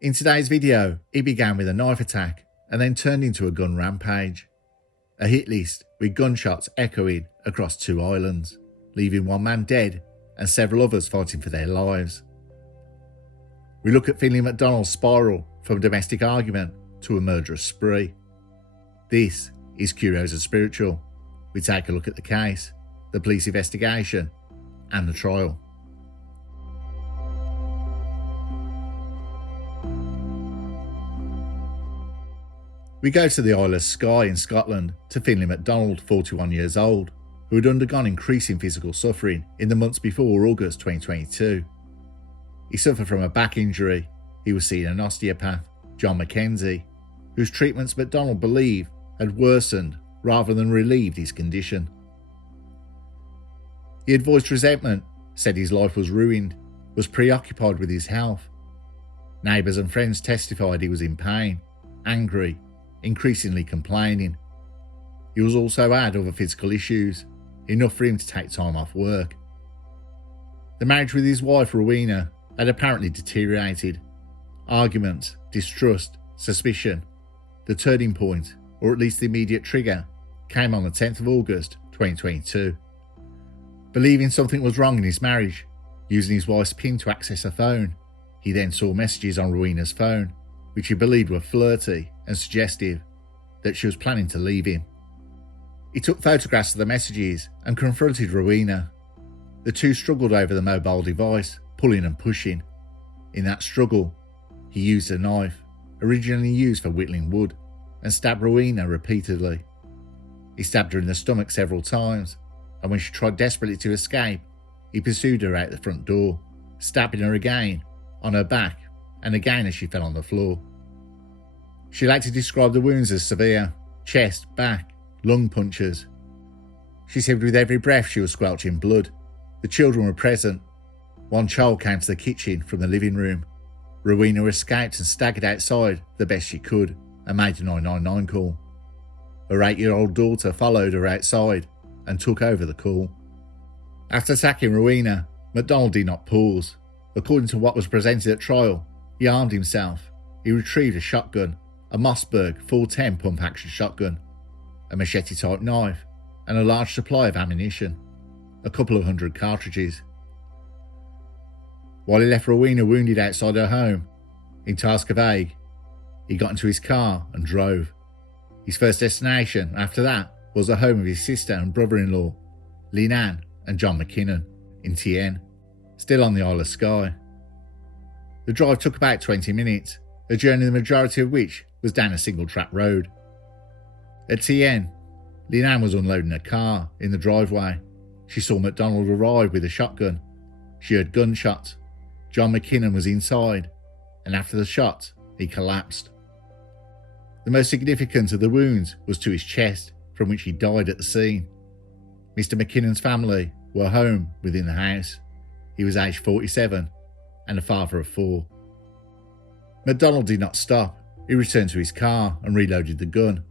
In today's video, it began with a knife attack and then turned into a gun rampage. A hit list with gunshots echoing across 2 islands, leaving 1 man dead and several others fighting for their lives. We look at Finlay MacDonald's spiral from a domestic argument to a murderous spree. This is Curios&Spiritual. We take a look at the case, the police investigation, and the trial. We go to the Isle of Skye in Scotland to Finlay MacDonald, 41 years old, who had undergone increasing physical suffering in the months before August 2022. He suffered from a back injury. He was seeing an osteopath, John Mackenzie, whose treatments MacDonald believed had worsened rather than relieved his condition. He had voiced resentment, said his life was ruined, was preoccupied with his health. Neighbours and friends testified he was in pain, angry, increasingly complaining. He was also had other physical issues, enough for him to take time off work. The marriage with his wife Rowena had apparently deteriorated. Arguments, distrust, suspicion. The turning point, or at least the immediate trigger, came on the 10th of August 2022. Believing something was wrong in his marriage, using his wife's PIN to access her phone, he then saw messages on Rowena's phone, which he believed were flirty and suggestive that she was planning to leave him. He took photographs of the messages and confronted Rowena. The two struggled over the mobile device, pulling and pushing. In that struggle, he used a knife, originally used for whittling wood, and stabbed Rowena repeatedly. He stabbed her in the stomach several times, and when she tried desperately to escape, he pursued her out the front door, stabbing her again, on her back, and again as she fell on the floor. She later described the wounds as severe: chest, back, lung punctures. She said with every breath she was squelching blood. The children were present. One child came to the kitchen from the living room. Rowena escaped and staggered outside the best she could and made a 999 call. Her 8-year-old daughter followed her outside and took over the call. After attacking Rowena, MacDonald did not pause. According to what was presented at trial, he armed himself. He retrieved a shotgun, a Mossberg 410 pump-action shotgun, a machete-type knife, and a large supply of ammunition, a couple of hundred cartridges. While he left Rowena wounded outside her home, in Taskavag, he got into his car and drove. His first destination after that was the home of his sister and brother-in-law, Lynn and John McKinnon, in Tien, still on the Isle of Skye. The drive took about 20 minutes, a journey the majority of which was down a single-track road. At Tien, Lynn was unloading her car in the driveway. She saw MacDonald arrive with a shotgun. She heard gunshots. John McKinnon was inside, and after the shot, he collapsed. The most significant of the wounds was to his chest, from which he died at the scene. Mr. McKinnon's family were home within the house. He was aged 47 and a father of 4. MacDonald did not stop. He returned to his car and reloaded the gun.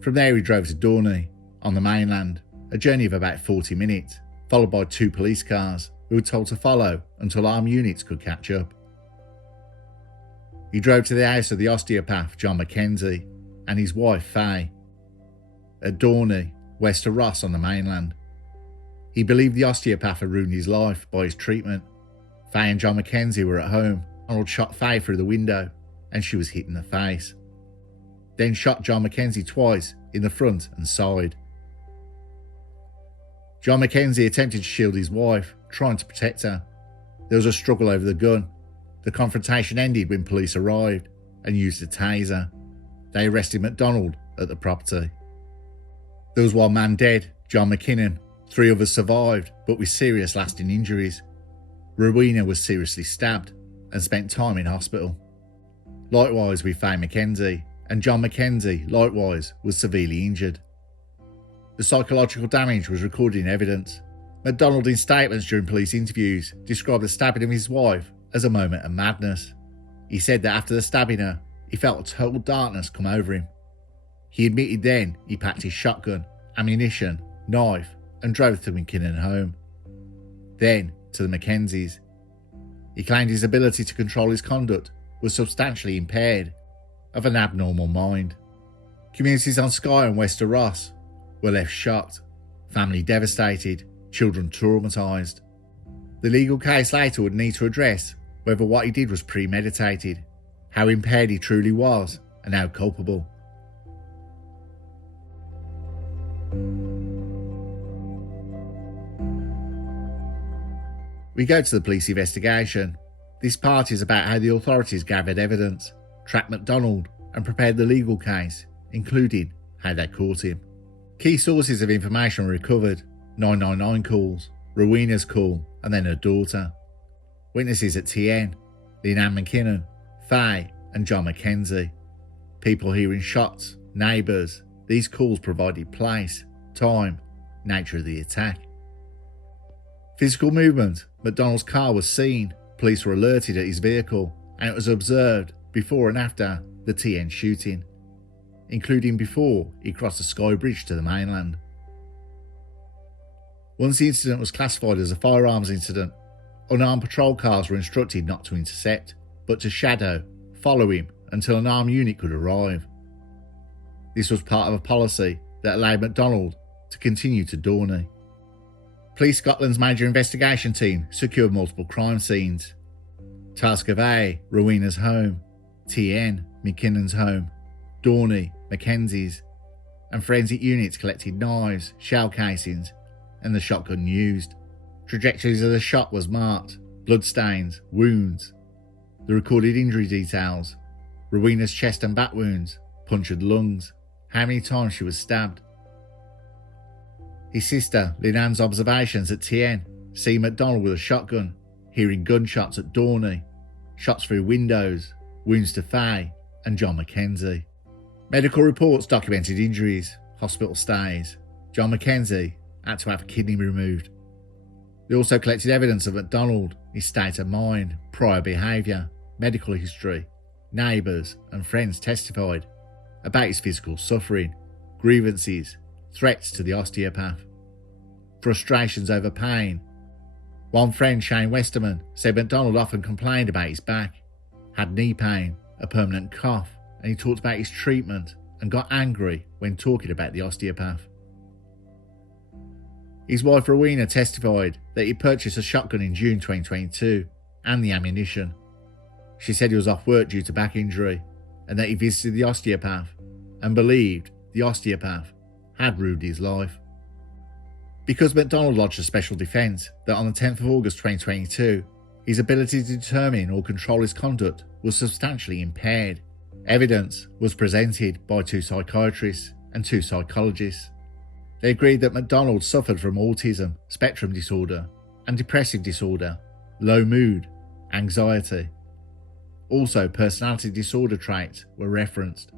From there he drove to Dorney, on the mainland, a journey of about 40 minutes, followed by 2 police cars who were told to follow until armed units could catch up. He drove to the house of the osteopath John Mackenzie and his wife Faye, at Dorney, west of Ross on the mainland. He believed the osteopath had ruined his life by his treatment. Faye and John Mackenzie were at home. Arnold shot Faye through the window and she was hit in the face. Then shot John Mackenzie twice in the front and side. John Mackenzie attempted to shield his wife, trying to protect her. There was a struggle over the gun. The confrontation ended when police arrived and used a taser. They arrested MacDonald at the property. There was 1 man dead, John McKinnon. 3 others survived, but with serious lasting injuries. Rowena was seriously stabbed and spent time in hospital. Likewise with Faye Mackenzie, and John Mackenzie, likewise, was severely injured. The psychological damage was recorded in evidence. MacDonald, in statements during police interviews, described the stabbing of his wife as a moment of madness. He said that after the stabbing her, he felt a total darkness come over him. He admitted then he packed his shotgun, ammunition, knife, and drove to McKinnon home. Then to the Mackenzies. He claimed his ability to control his conduct was substantially impaired, of an abnormal mind. Communities on Skye and West of Ross were left shocked, family devastated, children traumatised. The legal case later would need to address whether what he did was premeditated, how impaired he truly was, and how culpable. We go to the police investigation. This part is about how the authorities gathered evidence, tracked MacDonald, and prepared the legal case, including how they caught him. Key sources of information were recovered: 999 calls, Rowena's call, and then her daughter. Witnesses at TN: Leanne McKinnon, Faye, and John Mackenzie. People hearing shots, neighbours. These calls provided place, time, nature of the attack. Physical movement: MacDonald's car was seen, police were alerted at his vehicle, and it was observed before and after the TN shooting, including before he crossed the Skye Bridge to the mainland. Once the incident was classified as a firearms incident, unarmed patrol cars were instructed not to intercept, but to shadow, follow him until an armed unit could arrive. This was part of a policy that allowed MacDonald to continue to Dorney. Police Scotland's major investigation team secured multiple crime scenes: Task of A, Rowena's home; TN, McKinnon's home; Dorney, Mackenzie's; and forensic units collected knives, shell casings, and the shotgun used. Trajectories of the shot was marked: bloodstains, wounds, the recorded injury details, Rowena's chest and back wounds, punctured lungs, how many times she was stabbed. His sister, Leanne's observations at TN, seeing MacDonald with a shotgun, hearing gunshots at Dorney, shots through windows, wounds to Faye and John Mackenzie. Medical reports documented injuries, hospital stays. John Mackenzie had to have a kidney removed. They also collected evidence of MacDonald, his state of mind, prior behaviour, medical history. Neighbours and friends testified about his physical suffering, grievances, threats to the osteopath, frustrations over pain. One friend, Shane Westerman, said MacDonald often complained about his back, had knee pain, a permanent cough, and he talked about his treatment and got angry when talking about the osteopath. His wife Rowena testified that he purchased a shotgun in June 2022 and the ammunition. She said he was off work due to back injury and that he visited the osteopath and believed the osteopath had ruined his life. Because MacDonald lodged a special defence that on the 10th of August 2022, his ability to determine or control his conduct was substantially impaired, evidence was presented by 2 psychiatrists and 2 psychologists. They agreed that MacDonald suffered from autism, spectrum disorder, and depressive disorder, low mood, anxiety. Also, personality disorder traits were referenced.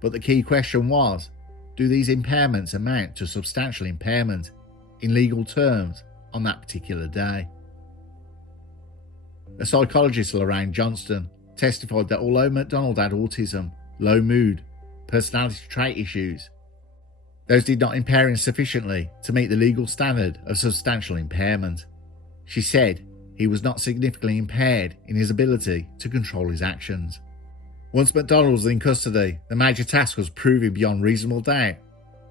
But the key question was, do these impairments amount to substantial impairment in legal terms on that particular day? A psychologist, Lorraine Johnston, testified that although MacDonald had autism, low mood, personality trait issues, those did not impair him sufficiently to meet the legal standard of substantial impairment. She said he was not significantly impaired in his ability to control his actions. Once MacDonald was in custody, the major task was proving beyond reasonable doubt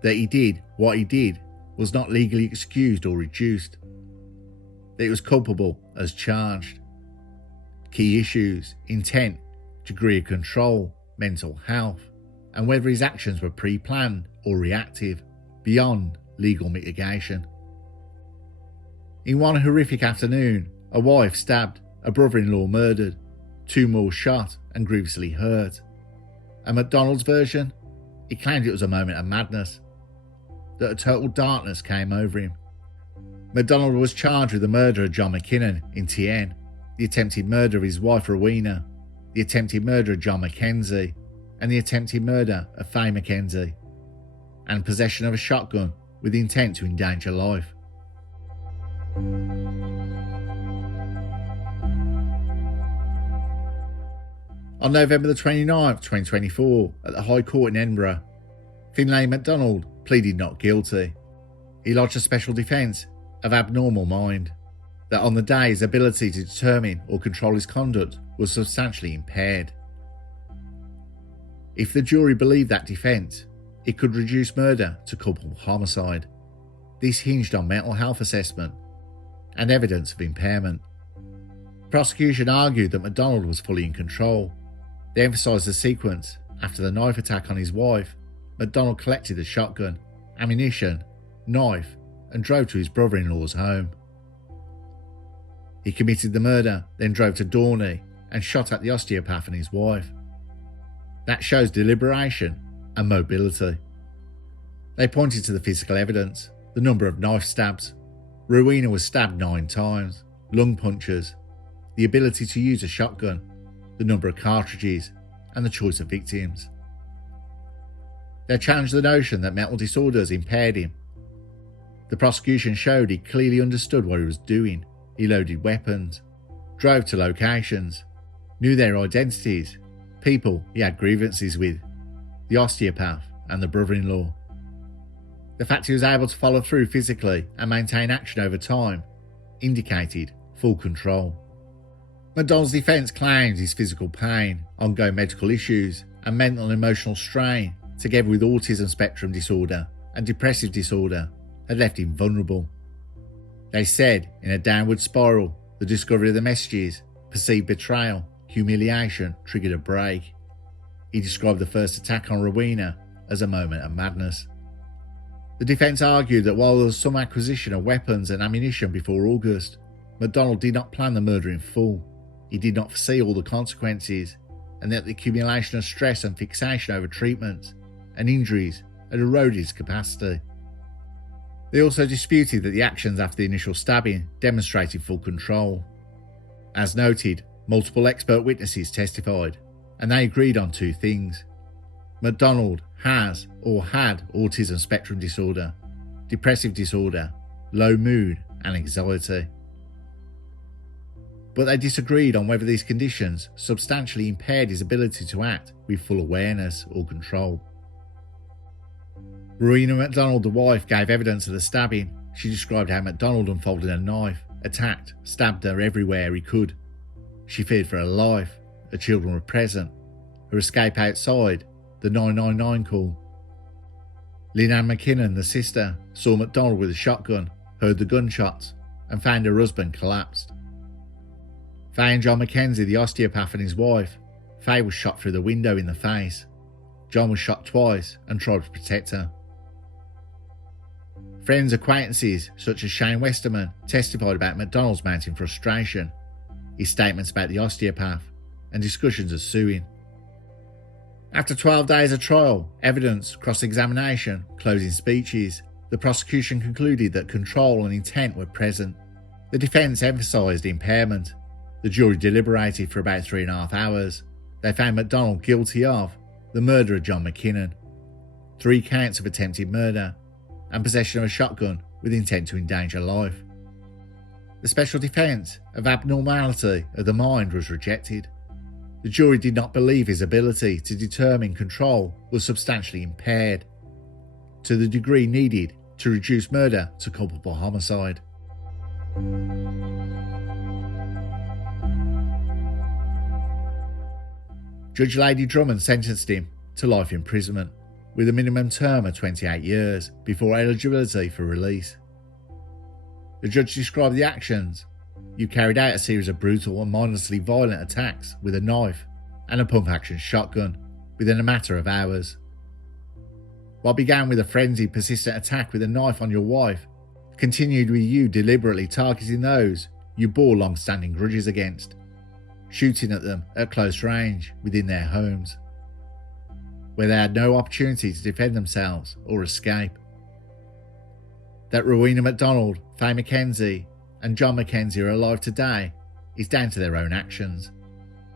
that he did what he did was not legally excused or reduced, that he was culpable as charged. Key issues: intent, degree of control, mental health, and whether his actions were pre-planned or reactive, beyond legal mitigation. In one horrific afternoon, a wife stabbed, a brother-in-law murdered, 2 more shot and grievously hurt. And MacDonald's version? He claimed it was a moment of madness, that a total darkness came over him. MacDonald was charged with the murder of John McKinnon in TN, the attempted murder of his wife Rowena, the attempted murder of John Mackenzie, and the attempted murder of Faye Mackenzie, and possession of a shotgun with the intent to endanger life. On November the 29th, 2024, at the High Court in Edinburgh, Finlay MacDonald pleaded not guilty. He lodged a special defence of abnormal mind. that on the day his ability to determine or control his conduct was substantially impaired. If the jury believed that defence, it could reduce murder to culpable homicide. This hinged on mental health assessment and evidence of impairment. The prosecution argued that MacDonald was fully in control. They emphasised the sequence. After the knife attack on his wife, MacDonald collected the shotgun, ammunition, knife, and drove to his brother-in-law's home. He committed the murder, then drove to Dorney and shot at the osteopath and his wife. That shows deliberation and mobility. They pointed to the physical evidence, the number of knife stabs. Rowena was stabbed 9 times, lung punctures, the ability to use a shotgun, the number of cartridges, and the choice of victims. They challenged the notion that mental disorders impaired him. The prosecution showed he clearly understood what he was doing. He loaded weapons, drove to locations, knew their identities, people he had grievances with, the osteopath and the brother-in-law. The fact he was able to follow through physically and maintain action over time indicated full control. MacDonald's defence claims his physical pain, ongoing medical issues, and mental and emotional strain, together with autism spectrum disorder and depressive disorder, had left him vulnerable. They said, in a downward spiral, the discovery of the messages, perceived betrayal, humiliation triggered a break. He described the first attack on Rowena as a moment of madness. The defence argued that while there was some acquisition of weapons and ammunition before August, MacDonald did not plan the murder in full. He did not foresee all the consequences, and that the accumulation of stress and fixation over treatments and injuries had eroded his capacity. They also disputed that the actions after the initial stabbing demonstrated full control. As noted, multiple expert witnesses testified, and they agreed on 2 things. MacDonald has or had autism spectrum disorder, depressive disorder, low mood, and anxiety. But they disagreed on whether these conditions substantially impaired his ability to act with full awareness or control. Rowena MacDonald, the wife, gave evidence of the stabbing. She described how MacDonald unfolded a knife, attacked, stabbed her everywhere he could. She feared for her life. Her children were present. Her escape outside, the 999 call. Lynanne McKinnon, the sister, saw MacDonald with a shotgun, heard the gunshots, and found her husband collapsed. Faye and John Mackenzie, the osteopath, and his wife. Faye was shot through the window in the face. John was shot twice and tried to protect her. Friends, acquaintances such as Shane Westerman testified about MacDonald's mounting frustration, his statements about the osteopath, and discussions of suing. After 12 days of trial, evidence, cross-examination, closing speeches, the prosecution concluded that control and intent were present. The defence emphasised impairment. The jury deliberated for about 3.5 hours. They found MacDonald guilty of the murder of John McKinnon, 3 counts of attempted murder, and possession of a shotgun with intent to endanger life. The special defence of abnormality of the mind was rejected. The jury did not believe his ability to determine control was substantially impaired, to the degree needed to reduce murder to culpable homicide. Judge Lady Drummond sentenced him to life imprisonment with a minimum term of 28 years before eligibility for release. The judge described the actions. You carried out a series of brutal and mindlessly violent attacks with a knife and a pump-action shotgun within a matter of hours. What began with a frenzied, persistent attack with a knife on your wife continued with you deliberately targeting those you bore long-standing grudges against, shooting at them at close range within their homes, where they had no opportunity to defend themselves or escape. That Rowena MacDonald, Faye Mackenzie, and John Mackenzie are alive today is down to their own actions.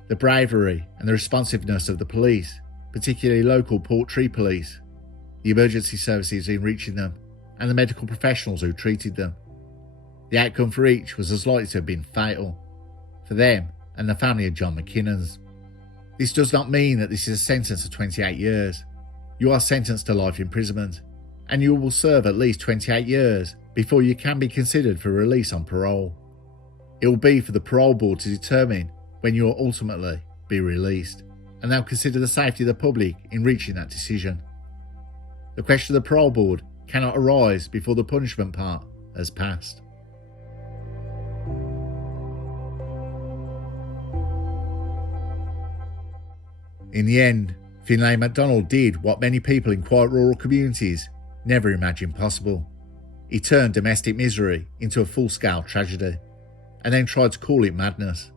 The bravery and the responsiveness of the police, particularly local Portree police, the emergency services in reaching them, and the medical professionals who treated them. The outcome for each was as likely to have been fatal, for them and the family of John McKinnon's. This does not mean that this is a sentence of 28 years. You are sentenced to life imprisonment, and you will serve at least 28 years before you can be considered for release on parole. It will be for the parole board to determine when you will ultimately be released, and they'll consider the safety of the public in reaching that decision. The question of the parole board cannot arise before the punishment part has passed. In the end, Finlay MacDonald did what many people in quiet rural communities never imagined possible. He turned domestic misery into a full-scale tragedy, and then tried to call it madness.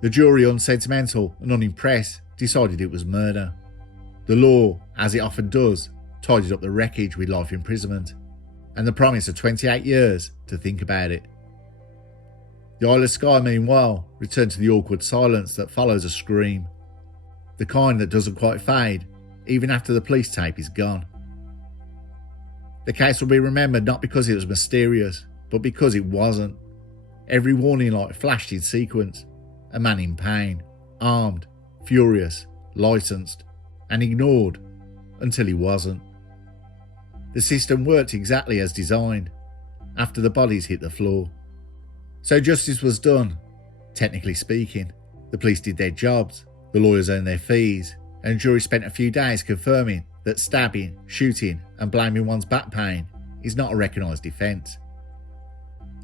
The jury, unsentimental and unimpressed, decided it was murder. The law, as it often does, tidied up the wreckage with life imprisonment, and the promise of 28 years to think about it. The Isle of Skye, meanwhile, returned to the awkward silence that follows a scream, the kind that doesn't quite fade even after the police tape is gone. The case will be remembered not because it was mysterious, but because it wasn't. Every warning light flashed in sequence, a man in pain, armed, furious, licensed, and ignored until he wasn't. The system worked exactly as designed after the bodies hit the floor. So justice was done, technically speaking. The police did their jobs, the lawyers earned their fees, and the jury spent a few days confirming that stabbing, shooting, and blaming one's back pain is not a recognised defence.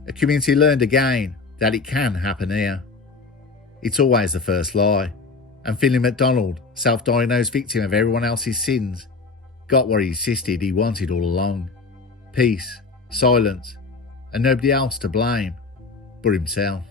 A community learned again that it can happen here. It's always the first lie, and Finlay MacDonald, self-diagnosed victim of everyone else's sins, got what he insisted he wanted all along: peace, silence, and nobody else to blame but himself.